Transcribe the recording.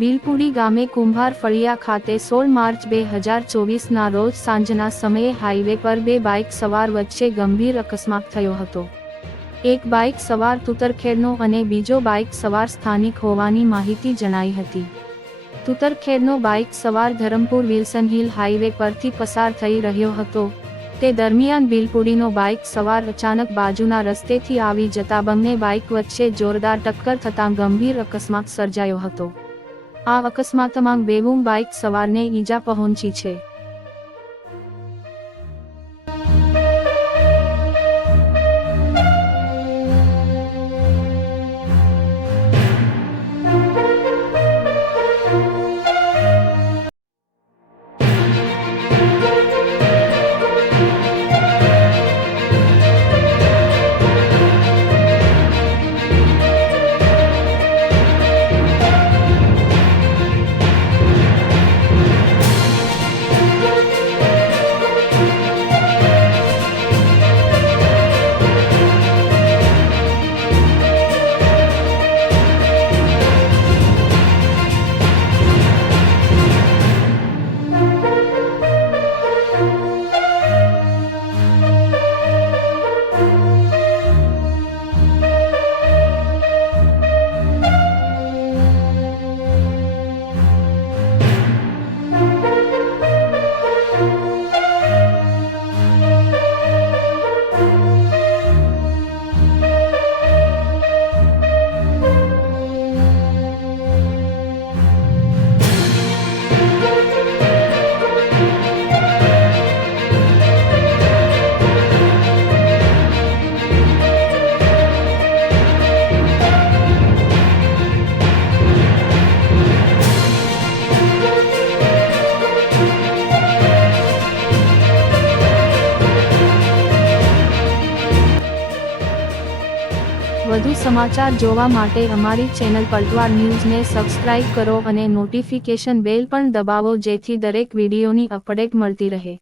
ભીલપુડી ગામે કુંભાર ફળિયા ખાતે 16 માર્ચ 2024ના રોજ સાંજના સમયે હાઈવે પર બે બાઇક સવાર વચ્ચે ગંભીર અકસ્માત થયો હતો। એક બાઇક સવાર તુતરખેડનો અને બીજો બાઇક સવાર સ્થાનિક હોવાની માહિતી જણાઈ હતી। તુતરખેડનો બાઇક સવાર ધરમપુર વિલ્સન હિલ હાઈવે પરથી પસાર થઈ રહ્યો હતો। તે દરમિયાન ભીલપુડીનો બાઇક સવાર અચાનક બાજુના રસ્તેથી આવી જતા બંને બાઇક વચ્ચે જોરદાર ટક્કર થતાં ગંભીર અકસ્માત સર્જાયો હતો। આ અકસ્માતમાં બેઉ બાઇક સવારને ઈજા પહોંચી છે। વધુ સમાચાર જોવા માટે અમારી ચેનલ પલટવાર ન્યૂઝને સબસ્ક્રાઇબ કરો અને નોટિફિકેશન બેલ પણ દબાવો જેથી દરેક વિડીયોની અપડેટ મળતી રહે।